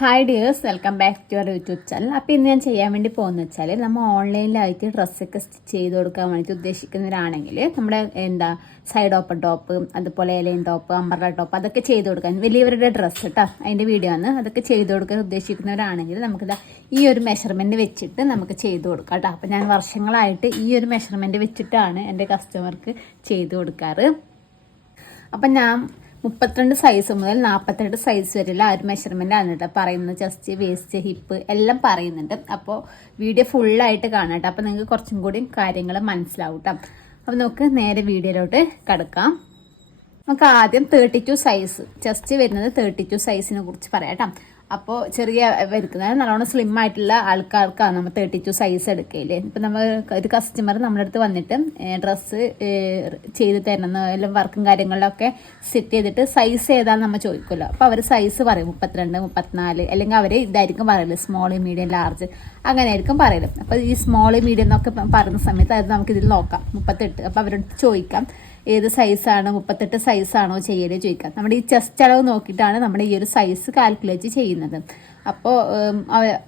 Hi dears welcome back to our YouTube channel അപ്പോൾ ഇന്ന് ഞാൻ ചെയ്യാൻ വേണ്ടി പോകുന്നത് വെച്ചാൽ നമ്മൾ ഓൺലൈനിലായിട്ട് ഡ്രസ്സൊക്കെ സ്റ്റിച്ച് ചെയ്ത് കൊടുക്കാൻ വേണ്ടിയിട്ട് ഉദ്ദേശിക്കുന്നവരാണെങ്കിൽ നമ്മുടെ എന്താ സൈഡ് ഓപ്പൺ ടോപ്പ് അതുപോലെ A line top umbrella top അതൊക്കെ ചെയ്ത് കൊടുക്കാൻ വലിയവരുടെ ഡ്രസ്സ് കേട്ടോ അതിന്റെ വീഡിയോ ആണ്. അതൊക്കെ ചെയ്ത് കൊടുക്കാൻ ഉദ്ദേശിക്കുന്നവരാണെങ്കിൽ നമുക്ക് ഈ ഒരു മെഷർമെന്റ് വെച്ചിട്ട് നമുക്ക് ചെയ്ത് കൊടുക്കാം കേട്ടോ അപ്പോൾ ഞാൻ വർഷങ്ങളായിട്ട് ഈ ഒരു മെഷർമെന്റ് വെച്ചിട്ടാണ് എന്റെ കസ്റ്റമർക്ക് ചെയ്ത് കൊടുക്കാറ്. അപ്പം ഞാൻ മുപ്പത്തിരണ്ട് സൈസ് മുതൽ നാൽപ്പത്തെട്ട് സൈസ് വരെയുള്ള ആ ഒരു മെഷർമെന്റ് ആണ് കേട്ടോ പറയുന്നത്. ചെസ്റ്റ് വേസ്റ്റ് ഹിപ്പ് എല്ലാം പറയുന്നുണ്ട്. അപ്പോൾ വീഡിയോ ഫുള്ളായിട്ട് കാണാം കേട്ടോ അപ്പോൾ നിങ്ങൾക്ക് കുറച്ചും കൂടി കാര്യങ്ങൾ മനസ്സിലാവും കേട്ടോ അപ്പോൾ നമുക്ക് നേരെ വീഡിയോയിലോട്ട് കിടക്കാം. നമുക്ക് ആദ്യം തേർട്ടി ടു സൈസ് ചെസ്റ്റ് വരുന്നത് തേർട്ടി ടു സൈസിനെ കുറിച്ച് പറയാം കേട്ടോ അപ്പോൾ ചെറിയ വരുത്തുന്നത് നല്ലോണം സ്ലിം ആയിട്ടുള്ള ആൾക്കാർക്കാണ് നമ്മൾ തേർട്ടി ടു സൈസ് എടുക്കയില്ലേ ഇപ്പം നമ്മൾ ഒരു കസ്റ്റമർ നമ്മുടെ അടുത്ത് വന്നിട്ട് ഡ്രസ്സ് ചെയ്ത് തരണം എല്ലാം വർക്കും കാര്യങ്ങളിലൊക്കെ സെറ്റ് ചെയ്തിട്ട് സൈസ് ഏതാണെന്ന് നമ്മൾ ചോദിക്കുമല്ലോ. അപ്പോൾ അവർ സൈസ് പറയും. മുപ്പത്തിരണ്ട് മുപ്പത്തിനാല് അല്ലെങ്കിൽ അവർ ഇതായിരിക്കും പറയൽ. സ്മോൾ മീഡിയം ലാർജ് അങ്ങനെ ആയിരിക്കും പറയൽ. അപ്പോൾ ഈ സ്മോൾ മീഡിയം എന്നൊക്കെ പറയുന്ന സമയത്ത് അത് നമുക്കിതിൽ നോക്കാം. മുപ്പത്തെട്ട്. അപ്പോൾ അവരോട് ചോദിക്കാം. ഏത് സൈസാണോ മുപ്പത്തെട്ട് സൈസാണോ ചെയ്യൽ ചോദിക്കാം. നമ്മുടെ ഈ ചെസ്റ്റ് അളവ് നോക്കിയിട്ടാണ് നമ്മൾ ഈ ഒരു സൈസ് കാൽക്കുലേറ്റ് ചെയ്യുന്നത്. അപ്പോൾ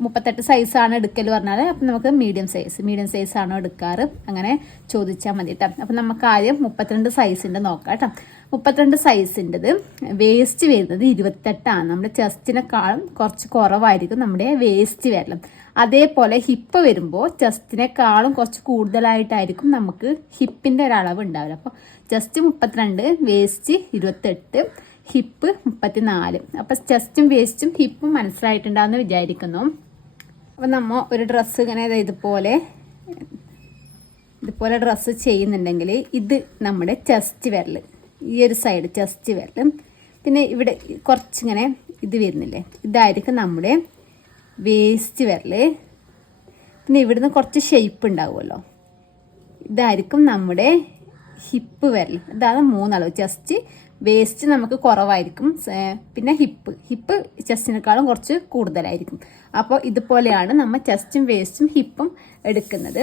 മുപ്പത്തെട്ട് സൈസാണ് എടുക്കൽ പറഞ്ഞാൽ അപ്പം നമുക്ക് മീഡിയം സൈസ് മീഡിയം സൈസാണോ എടുക്കാറ്? അങ്ങനെ ചോദിച്ചാൽ മതി കേട്ടോ അപ്പം നമുക്ക് ആദ്യം മുപ്പത്തിരണ്ട് സൈസിന്റെ നോക്കാം കേട്ടോ മുപ്പത്തിരണ്ട് സൈസിന്റെത് വേസ്റ്റ് വരുന്നത് ഇരുപത്തെട്ടാണ്. നമ്മുടെ ചെസ്റ്റിനെക്കാളും കുറച്ച് കുറവായിരിക്കും നമ്മുടെ വേസ്റ്റ് വരണം അതേപോലെ ഹിപ്പ് വരുമ്പോൾ ചെസ്റ്റിനെക്കാളും കുറച്ച് കൂടുതലായിട്ടായിരിക്കും നമുക്ക് ഹിപ്പിന്റെ ഒരളവ് ഉണ്ടാവില്ല അപ്പോൾ ജസ്റ്റ് മുപ്പത്തിരണ്ട് വേസ്റ്റ് ഇരുപത്തെട്ട് ഹിപ്പ് മുപ്പത്തിനാല്. അപ്പോൾ ചെസ്റ്റും വേസ്റ്റും ഹിപ്പും മനസ്സിലായിട്ടുണ്ടാവുന്ന വിചാരിക്കുന്നു. അപ്പോൾ നമ്മൾ ഒരു ഡ്രസ്സ് ഇങ്ങനെ ഇതുപോലെ ഇതുപോലെ ഡ്രസ്സ് ചെയ്യുന്നുണ്ടെങ്കിൽ ഇത് നമ്മുടെ ചെസ്റ്റ് വിരൽ ഈ ഒരു സൈഡ് ചെസ്റ്റ് വരലും പിന്നെ ഇവിടെ കുറച്ചിങ്ങനെ ഇത് വരുന്നില്ലേ? ഇതായിരിക്കും നമ്മുടെ വേസ്റ്റ് വിരൽ പിന്നെ ഇവിടുന്ന് കുറച്ച് ഷേപ്പ് ഉണ്ടാവുമല്ലോ. ഇതായിരിക്കും നമ്മുടെ ഹിപ്പ് വിരൽ ഇതാണ് മൂന്നളവ് ചെസ്റ്റ് വേസ്റ്റ് നമുക്ക് കുറവായിരിക്കും. പിന്നെ ഹിപ്പ് ഹിപ്പ് ചെസ്റ്റിനേക്കാളും കുറച്ച് കൂടുതലായിരിക്കും. അപ്പോൾ ഇതുപോലെയാണ് നമ്മൾ ചെസ്റ്റും വേസ്റ്റും ഹിപ്പും എടുക്കുന്നത്.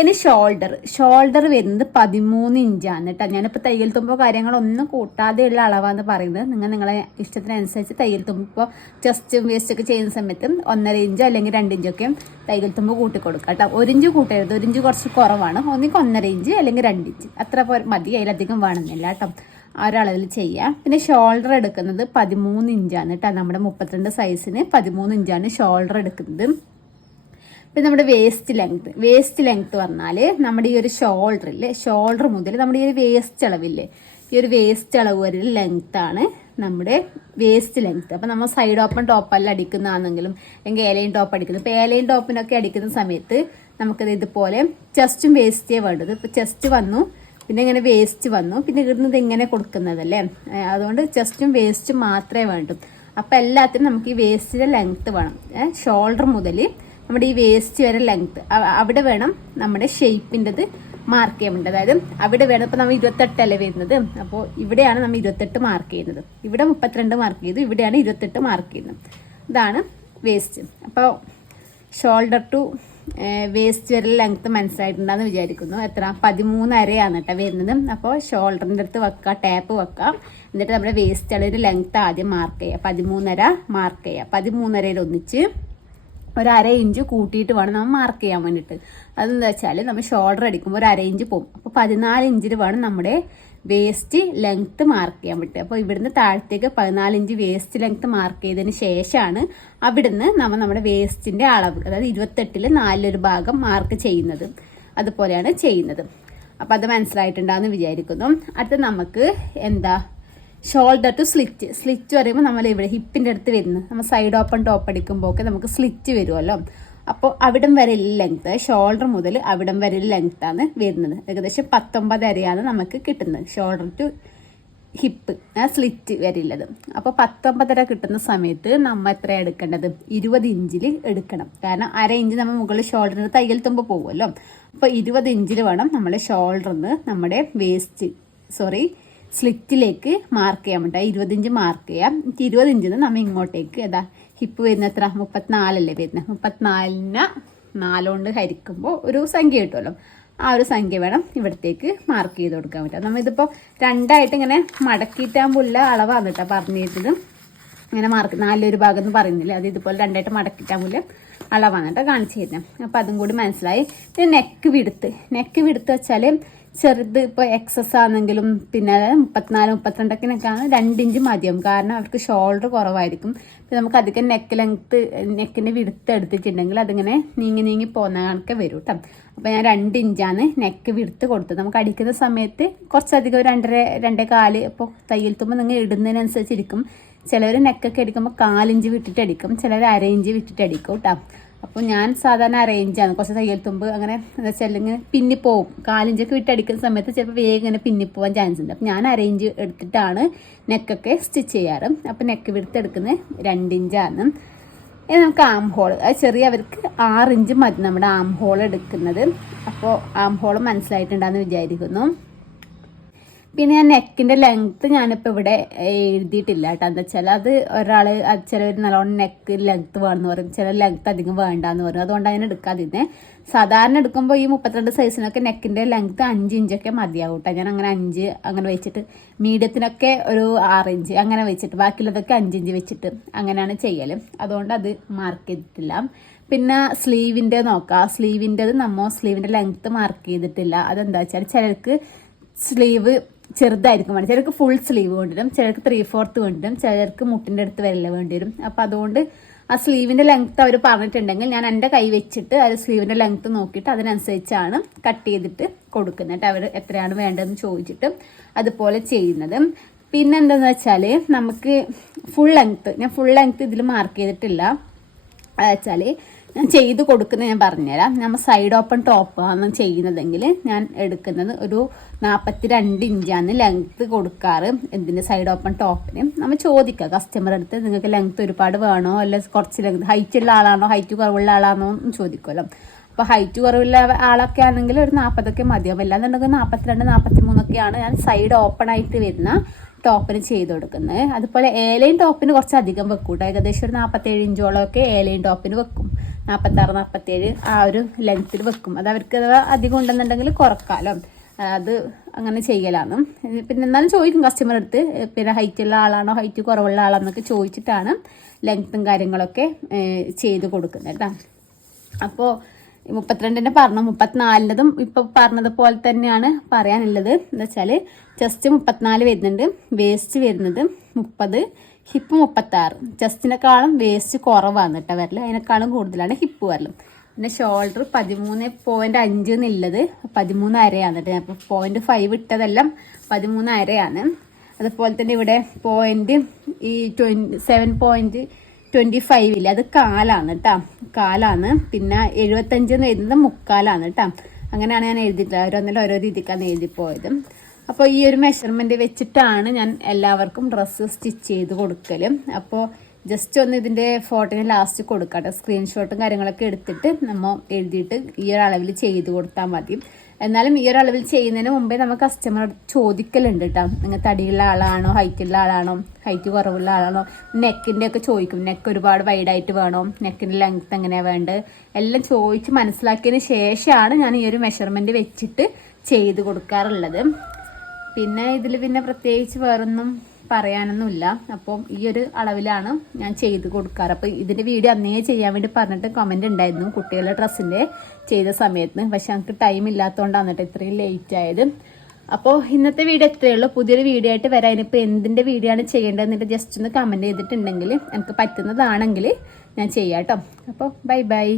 ഇനി ഷോൾഡർ ഷോൾഡർ വരുന്നത് പതിമൂന്ന് ഇഞ്ചാണ് കേട്ടോ ഞാനിപ്പോൾ തയ്യൽ തുമ്പോ കാര്യങ്ങളൊന്നും കൂട്ടാതെയുള്ള അളവാന്ന് പറയുന്നത്. നിങ്ങൾ നിങ്ങളെ ഇഷ്ടത്തിനനുസരിച്ച് തയ്യൽ ഇപ്പോൾ ചെസ്റ്റും വേസ്റ്റൊക്കെ ചെയ്യുന്ന സമയത്ത് ഒന്നര ഇഞ്ച് അല്ലെങ്കിൽ രണ്ട് ഇഞ്ചൊക്കെ തയ്യൽ തുമ്പ് കൂട്ടി കൊടുക്കുക കേട്ടോ ഒരു ഇഞ്ച് കൂട്ടരുത്. ഒരു ഇഞ്ച് കുറച്ച് കുറവാണ്. ഒന്നിക്ക് ഒന്നര ഇഞ്ച് അല്ലെങ്കിൽ രണ്ട് ഇഞ്ച് അത്ര മതി. അതിലധികം വേണമെന്നില്ല കേട്ടോ ആ ഒരളവിൽ ചെയ്യുക പിന്നെ ഷോൾഡർ എടുക്കുന്നത് പതിമൂന്ന് ഇഞ്ചാണ് കേട്ടോ. നമ്മുടെ മുപ്പത്തിരണ്ട് സൈസിന് പതിമൂന്ന് ഇഞ്ചാണ് ഷോൾഡർ എടുക്കുന്നത്. പിന്നെ നമ്മുടെ വേസ്റ്റ് ലെങ്ത് വേസ്റ്റ് ലെങ്ത് പറഞ്ഞാൽ നമ്മുടെ ഈ ഒരു ഷോൾഡർ ഇല്ലേ? ഷോൾഡർ മുതൽ നമ്മുടെ ഈ ഒരു വേസ്റ്റ് അളവില്ലേ? ഈ ഒരു വേസ്റ്റ് അളവ് വരെ ലെങ്ത്താണ് നമ്മുടെ വേസ്റ്റ് ലെങ്ത് അപ്പം നമ്മൾ സൈഡ് ഓപ്പൺ ടോപ്പല്ല അടിക്കുന്നതാണെങ്കിലും അല്ലെങ്കിൽ ഏലയും ടോപ്പ് അടിക്കുന്നത്. ഇപ്പോൾ ഏലയും ടോപ്പിനൊക്കെ അടിക്കുന്ന സമയത്ത് നമുക്കത് ഇതുപോലെ ചെസ്റ്റും വേസ്റ്റേ വേണ്ടത്. ഇപ്പോൾ ചെസ്റ്റ് വന്നു. പിന്നെ ഇങ്ങനെ വേസ്റ്റ് വന്നു. പിന്നെ ഇടുന്നത് ഇങ്ങനെ കൊടുക്കുന്നതല്ലേ? അതുകൊണ്ട് ചെസ്റ്റും വേസ്റ്റും മാത്രമേ വേണ്ടൂ. അപ്പം എല്ലാത്തിനും നമുക്ക് ഈ വേസ്റ്റിന്റെ ലെങ്ത്ത് വേണം. ഷോൾഡർ മുതൽ നമ്മുടെ ഈ വേസ്റ്റ് വരെ ലെങ്ത്ത് അവിടെ വേണം നമ്മുടെ ഷേപ്പിന്റെത് മാർക്ക് ചെയ്യുന്നുണ്ട് അതായത് അവിടെ വേണം ഇപ്പം നമ്മൾ ഇരുപത്തെട്ടല്ലേ വരുന്നത്? അപ്പോൾ ഇവിടെയാണ് നമ്മൾ ഇരുപത്തെട്ട് മാർക്ക് ചെയ്യുന്നത്. ഇവിടെ മുപ്പത്തിരണ്ട് മാർക്ക് ചെയ്തു. ഇവിടെയാണ് ഇരുപത്തെട്ട് മാർക്ക് ചെയ്യുന്നത്. ഇതാണ് വേസ്റ്റ് അപ്പോൾ ഷോൾഡർ ടു വേസ്റ്റ് വരൽ ലെങ്ത്ത് മനസ്സിലായിട്ടുണ്ടെന്ന് വിചാരിക്കുന്നു. എത്ര? പതിമൂന്നരയാണ് കേട്ടോ വരുന്നത്. അപ്പോൾ ഷോൾഡറിന്റെ അടുത്ത് വെക്കുക ടാപ്പ് വെക്കാം. എന്നിട്ട് നമ്മുടെ വേസ്റ്റ് അളവിൽ ലെങ്ത്ത് ആദ്യം മാർക്ക് ചെയ്യുക പതിമൂന്നര മാർക്ക് ചെയ്യുക പതിമൂന്നരയിൽ ഒന്നിച്ച് ഒരു അര ഇഞ്ച് കൂട്ടിയിട്ട് വേണം നമ്മൾ മാർക്ക് ചെയ്യാൻ വേണ്ടിയിട്ട് അതെന്താ വെച്ചാൽ നമ്മൾ ഷോൾഡർ അടിക്കുമ്പോൾ ഒരു അര ഇഞ്ച് പോകും അപ്പോൾ പതിനാല് ഇഞ്ചിൽ വേണം നമ്മുടെ വേസ്റ്റ് ലെങ്ത്ത് മാർക്ക് ചെയ്യാൻ പറ്റുക. അപ്പോൾ ഇവിടുന്ന് താഴത്തേക്ക് പതിനാല് ഇഞ്ച് വേസ്റ്റ് ലെങ്ത്ത് മാർക്ക് ചെയ്തതിന് ശേഷമാണ് അവിടുന്ന് നമ്മൾ നമ്മുടെ വേസ്റ്റിന്റെ അളവ് അതായത് ഇരുപത്തെട്ടിൽ നാലിലൊരു ഭാഗം മാർക്ക് ചെയ്യുന്നത്. അതുപോലെയാണ് ചെയ്യുന്നത്. അപ്പോൾ അത് മനസ്സിലായിട്ടുണ്ടാന്ന് വിചാരിക്കുന്നു. അടുത്ത നമുക്ക് എന്താ? ഷോൾഡർ ടു സ്ലിറ്റ് സ്ലിറ്റ് പറയുമ്പോൾ നമ്മൾ ഇവിടെ ഹിപ്പിന്റെ അടുത്ത് വരുന്നത്. നമ്മൾ സൈഡ് ഓപ്പൺ ടോപ്പ് അടിക്കുമ്പോൾ ഒക്കെ നമുക്ക് സ്ലിറ്റ് വരുമല്ലോ അപ്പോൾ അവിടം വരെ ലെങ്ത് ഷോൾഡർ മുതൽ അവിടം വരെ ലെങ്ത്താണ് വരുന്നത്. ഏകദേശം പത്തൊമ്പത് അരയാണ് നമുക്ക് കിട്ടുന്നത്. ഷോൾഡർ ടു ഹിപ്പ് സ്ലിറ്റ് വരില്ലത് അപ്പോൾ പത്തൊമ്പതര കിട്ടുന്ന സമയത്ത് നമ്മൾ എത്ര എടുക്കേണ്ടത്? ഇരുപത് ഇഞ്ചിൽ എടുക്കണം. കാരണം അര ഇഞ്ച് നമ്മൾ മുകളിൽ ഷോൾഡറിന് തയ്യൽ തുമ്പ് പോകുമല്ലോ. അപ്പോൾ ഇരുപത് ഇഞ്ചിൽ വേണം നമ്മൾ ഷോൾഡറിന്ന് നമ്മുടെ വേസ്റ്റ് സോറി സ്ലിറ്റിലേക്ക് മാർക്ക് ചെയ്യാൻ വേണ്ടി. ഇരുപത് ഇഞ്ച് മാർക്ക് ചെയ്യാം. ഇരുപത് ഇഞ്ചിൽ നമ്മൾ ഇങ്ങോട്ടേക്ക് ഏതാ ഹിപ്പ് വരുന്ന എത്ര മുപ്പത്തിനാലല്ലേ വരുന്നത് മുപ്പത്തിനാലിന് നാലുകൊണ്ട് ഹരിക്കുമ്പോൾ ഒരു സംഖ്യ കിട്ടുമല്ലോ ആ ഒരു സംഖ്യ വേണം ഇവിടത്തേക്ക് മാർക്ക് ചെയ്ത് കൊടുക്കാൻ പറ്റുക നമ്മളിതിപ്പോൾ രണ്ടായിട്ട് ഇങ്ങനെ മടക്കിയിട്ടാകുമ്പോൾ ഉള്ള അളവാണ് കേട്ടോ പറഞ്ഞിട്ടത് ഇങ്ങനെ മാർക്ക് നാലൊരു ഭാഗം എന്ന് പറയുന്നില്ല. അത് ഇതുപോലെ രണ്ടായിട്ട് മടക്കിയിട്ടാകുമ്പോൾ അളവാണ് കേട്ടോ കാണിച്ചു തരുന്നത് അപ്പം അതും കൂടി മനസ്സിലായി. പിന്നെ നെക്ക് വിടുത്ത്. നെക്ക് വിടുത്ത് വെച്ചാൽ ചെറുത് ഇപ്പോൾ എക്സസ് ആണെങ്കിലും പിന്നെ മുപ്പത്തിനാല് മുപ്പത്തിരണ്ടൊക്കെ നെക്കാണ് രണ്ടിഞ്ച് മതിയാവും. കാരണം അവർക്ക് ഷോൾഡർ കുറവായിരിക്കും. പിന്നെ നമുക്ക് അധികം നെക്ക് ലെങ്ത്ത് നെക്കിന്റെ വിടുത്ത് എടുത്തിട്ടുണ്ടെങ്കിൽ അതിങ്ങനെ നീങ്ങി നീങ്ങി പോകുന്ന കണക്കെ വരും കേട്ടോ അപ്പോൾ ഞാൻ രണ്ട് ഇഞ്ചാണ് നെക്ക് വിടുത്ത് കൊടുത്തത്. നമുക്ക് അടിക്കുന്ന സമയത്ത് കുറച്ചധികം രണ്ടര രണ്ടേ കാൽ ഇപ്പോൾ തയ്യൽ തുമ്പോൾ നിങ്ങൾ ഇടുന്നതിനനുസരിച്ചിരിക്കും. ചിലവർ നെക്കൊക്കെ അടിക്കുമ്പോൾ കാലിഞ്ച് വിട്ടിട്ട് അടിക്കും ചിലർ അര ഇഞ്ച് വിട്ടിട്ട് അടിക്കും കേട്ടോ അപ്പോൾ ഞാൻ സാധാരണ അറേഞ്ചാണ് കുറച്ച് തയ്യൽ തുമ്പ് അങ്ങനെ എന്താ വെച്ചാൽ ഇങ്ങനെ പിന്നിപ്പോവും കാലിഞ്ചൊക്കെ വിട്ടടിക്കുന്ന സമയത്ത് ചിലപ്പോൾ വേഗം ഇങ്ങനെ പിന്നിപ്പോവാൻ ചാൻസ് ഉണ്ട്. അപ്പോൾ ഞാൻ അറേഞ്ച് എടുത്തിട്ടാണ് നെക്കൊക്കെ സ്റ്റിച്ച് ചെയ്യാറ്. അപ്പോൾ നെക്ക് വിടുത്തെടുക്കുന്നത് രണ്ടിഞ്ചാണ് നമുക്ക് ആം ഹോൾ അത് ചെറിയ അവർക്ക് ആറിഞ്ച് മതി നമ്മുടെ ആം ഹോൾ എടുക്കുന്നത്. അപ്പോൾ ആം ഹോൾ മനസ്സിലായിട്ടുണ്ടാന്ന് വിചാരിക്കുന്നു. പിന്നെ ഞാൻ നെക്കിന്റെ ലെങ്ത് ഞാനിപ്പോൾ ഇവിടെ എഴുതിയിട്ടില്ല കേട്ടോ. എന്താ വെച്ചാൽ അത് ഒരാൾ ചിലവർ നല്ലോണം നെക്ക് ലെങ്ത് വേണമെന്ന് പറയും. ചില ലെങ്ത് അധികം വേണ്ടാന്ന് പറയും. അതുകൊണ്ട് അങ്ങനെ എടുക്കാതിരുന്നെ സാധാരണ എടുക്കുമ്പോൾ ഈ മുപ്പത്തിരണ്ട് സൈസിനൊക്കെ നെക്കിന്റെ ലെങ്ത് അഞ്ച് ഇഞ്ചൊക്കെ മതിയാവും കേട്ടോ. ഞാൻ അങ്ങനെ അഞ്ച് അങ്ങനെ വെച്ചിട്ട് മീഡിയത്തിനൊക്കെ ഒരു ആറ് ഇഞ്ച് അങ്ങനെ വെച്ചിട്ട് ബാക്കിയുള്ളതൊക്കെ അഞ്ച് ഇഞ്ച് വെച്ചിട്ട് അങ്ങനെയാണ് ചെയ്യൽ അതുകൊണ്ട് അത് മാർക്ക് ചെയ്തിട്ടില്ല. പിന്നെ സ്ലീവിന്റെ നോക്കാം. സ്ലീവിന്റെത് നമ്മോ സ്ലീവിന്റെ ലെങ്ത്ത് മാർക്ക് ചെയ്തിട്ടില്ല. അതെന്താ വെച്ചാൽ ചിലർക്ക് സ്ലീവ് ചെറുതായിരിക്കും വേണം ചിലർക്ക് ഫുൾ സ്ലീവ് കൊണ്ടുവരും ചിലർക്ക് ത്രീ ഫോർത്ത് കൊണ്ടുവരും ചിലർക്ക് മുട്ടിന്റെ അടുത്ത് വരല വേണ്ടി വരും അപ്പം അതുകൊണ്ട് ആ സ്ലീവിന്റെ ലെങ്ത്ത് അവർ പറഞ്ഞിട്ടുണ്ടെങ്കിൽ ഞാൻ എന്റെ കൈ വെച്ചിട്ട് ആ സ്ലീവിന്റെ ലെങ്ത്ത് നോക്കിയിട്ട് അതിനനുസരിച്ചാണ് കട്ട് ചെയ്തിട്ട് കൊടുക്കുന്നത് അവർ എത്രയാണ് വേണ്ടതെന്ന് ചോദിച്ചിട്ട് അതുപോലെ ചെയ്യുന്നത്. പിന്നെ എന്താണെന്ന് വെച്ചാൽ നമുക്ക് ഫുൾ ലെങ്ത്ത് ഞാൻ ഫുൾ ലെങ്ത്ത് ഇതിൽ മാർക്ക് ചെയ്തിട്ടില്ല. വെച്ചാൽ ഞാൻ ചെയ്ത് കൊടുക്കുന്നത് ഞാൻ പറഞ്ഞുതരാം. നമ്മൾ സൈഡ് ഓപ്പൺ ടോപ്പ് ആണ് ചെയ്യുന്നതെങ്കിൽ ഞാൻ എടുക്കുന്നത് ഒരു നാൽപ്പത്തി രണ്ട് ഇഞ്ചാണ് ലെങ്ത്ത് കൊടുക്കാറ്. എന്തിന് സൈഡ് ഓപ്പൺ ടോപ്പിന് നമ്മൾ ചോദിക്കുക കസ്റ്റമർ അടുത്ത് നിങ്ങൾക്ക് ലെങ്ത്ത് ഒരുപാട് വേണോ? അല്ല കുറച്ച് ലെങ്ത് ഹൈറ്റ് ഉള്ള ആളാണോ? ഹൈറ്റ് കുറവുള്ള ആളാണോ എന്ന് ചോദിക്കുമല്ലോ. അപ്പോൾ ഹൈറ്റ് കുറവുള്ള ആളൊക്കെ ആണെങ്കിൽ ഒരു നാൽപ്പതൊക്കെ മതിയാവും അല്ലാന്നുണ്ടെങ്കിൽ നാൽപ്പത്തിരണ്ട് നാൽപ്പത്തി മൂന്നൊക്കെയാണ് ഞാൻ സൈഡ് ഓപ്പൺ ആയിട്ട് വരുന്ന ടോപ്പിന് ചെയ്ത് കൊടുക്കുന്നത്. അതുപോലെ ഏലയും ടോപ്പിന് കുറച്ച് അധികം വെക്കും കേട്ടോ. ഏകദേശം ഒരു നാൽപ്പത്തേഴ് ഇഞ്ചോളമൊക്കെ ഏലയും ടോപ്പിന് വെക്കും. നാൽപ്പത്താറ് നാൽപ്പത്തേഴ് ആ ഒരു ലെങ്ത്തിൽ വെക്കും. അത് അവർക്ക് അഥവാ അധികം ഉണ്ടെന്നുണ്ടെങ്കിൽ കുറക്കാലോ. അത് അങ്ങനെ ചെയ്യലാണ്. പിന്നെ എന്നാലും ചോദിക്കും കസ്റ്റമർ അടുത്ത് പിന്നെ ഹൈറ്റ് ഉള്ള ആളാണോ ഹൈറ്റ് കുറവുള്ള ആളാണെന്നൊക്കെ ചോദിച്ചിട്ടാണ് ലെങ്ത്തും കാര്യങ്ങളൊക്കെ ചെയ്ത് കൊടുക്കുന്നത് കേട്ടോ. അപ്പോൾ മുപ്പത്തിരണ്ടിന്റെ പറഞ്ഞു മുപ്പത്തിനാലിന്റെതും ഇപ്പോൾ പറഞ്ഞത് പോലെ തന്നെയാണ് പറയാനുള്ളത്. എന്താ വെച്ചാൽ ചെസ്റ്റ് മുപ്പത്തിനാല് വരുന്നുണ്ട് വേസ്റ്റ് വരുന്നത് മുപ്പത് ഹിപ്പ് മുപ്പത്താറ്. ചെസ്റ്റിനെക്കാളും വേസ്റ്റ് കുറവാണ് കേട്ടോ വരൽ. അതിനേക്കാളും കൂടുതലാണ് ഹിപ്പ് വരൽ. പിന്നെ ഷോൾഡർ പതിമൂന്ന് പോയിന്റ് അഞ്ച് എന്നുള്ളത് പതിമൂന്ന് അരയാണ് കേട്ടോ. അപ്പോൾ പോയിന്റ് ഫൈവ് ഇട്ടതെല്ലാം പതിമൂന്ന് അരയാണ്. അതുപോലെ തന്നെ ഇവിടെ പോയിന്റ് ഈ ട്വന്റി സെവൻ പോയിന്റ് ട്വന്റി ഫൈവിൽ അത് കാലാണ് കേട്ടോ. കാലാണ്. പിന്നെ എഴുപത്തഞ്ച് എന്ന് എഴുതുന്നത് മുക്കാലാണ് കേട്ടോ. അങ്ങനെയാണ് ഞാൻ എഴുതിയിട്ടുള്ളത്. ഓരോന്നിലും ഓരോ രീതിക്കാണ് എഴുതി പോയത് അപ്പോൾ ഈ ഒരു മെഷർമെന്റ് വെച്ചിട്ടാണ് ഞാൻ എല്ലാവർക്കും ഡ്രസ്സ് സ്റ്റിച്ച് ചെയ്ത് കൊടുക്കൽ അപ്പോൾ ജസ്റ്റ് ഒന്ന് ഇതിന്റെ ഫോട്ടോന് ലാസ്റ്റ് കൊടുക്കട്ടെ. സ്ക്രീൻഷോട്ടും കാര്യങ്ങളൊക്കെ എടുത്തിട്ട് നമ്മൾ എഴുതിയിട്ട് ഈ ഒരു അളവിൽ ചെയ്ത് കൊടുത്താൽ മതി. എന്നാലും ഈ ഒരു അളവിൽ ചെയ്യുന്നതിന് മുമ്പേ നമ്മൾ കസ്റ്റമറോട് ചോദിക്കലുണ്ട് കേട്ടോ നിങ്ങൾ തടിയുള്ള ആളാണോ ഹൈറ്റുള്ള ആളാണോ ഹൈറ്റ് കുറവുള്ള ആളാണോ? നെക്കിന്റെ ഒക്കെ ചോദിക്കും. നെക്ക് ഒരുപാട് വൈഡായിട്ട് വേണോ? നെക്കിന്റെ ലെങ്ത് എങ്ങനെയാണ് വേണ്ടത്? എല്ലാം ചോദിച്ച് മനസ്സിലാക്കിയതിന് ശേഷമാണ് ഞാൻ ഈ ഒരു മെഷർമെന്റ് വെച്ചിട്ട് ചെയ്ത് കൊടുക്കാറുള്ളത്. പിന്നെ ഇതിൽ പിന്നെ പ്രത്യേകിച്ച് വേറൊന്നും പറയാനൊന്നുമില്ല. അപ്പം ഈ ഒരു അളവിലാണ് ഞാൻ ചെയ്ത് കൊടുക്കാറ്. അപ്പോൾ ഇതിന്റെ വീഡിയോ അന്നേ ചെയ്യാൻ വേണ്ടി പറഞ്ഞിട്ട് കമന്റ് ഉണ്ടായിരുന്നു കുട്ടികളുടെ ഡ്രസ്സിന്റെ ചെയ്ത സമയത്ത്. പക്ഷെ ഞങ്ങൾക്ക് ടൈം ഇല്ലാത്തതുകൊണ്ടാണ് കേട്ടോ ഇത്രയും ലേറ്റ് ആയത്. അപ്പോൾ ഇന്നത്തെ വീഡിയോ എത്രയേ ഉള്ളൂ. പുതിയൊരു വീഡിയോ ആയിട്ട് വരാൻ ഇനിയിപ്പോൾ എന്തിന്റെ വീഡിയോ ആണ് ചെയ്യേണ്ടതെന്നിട്ട് ജസ്റ്റ് ഒന്ന് കമന്റ് ചെയ്തിട്ടുണ്ടെങ്കിൽ എനിക്ക് പറ്റുന്നതാണെങ്കിൽ ഞാൻ ചെയ്യാം കേട്ടോ. അപ്പോൾ ബൈ ബൈ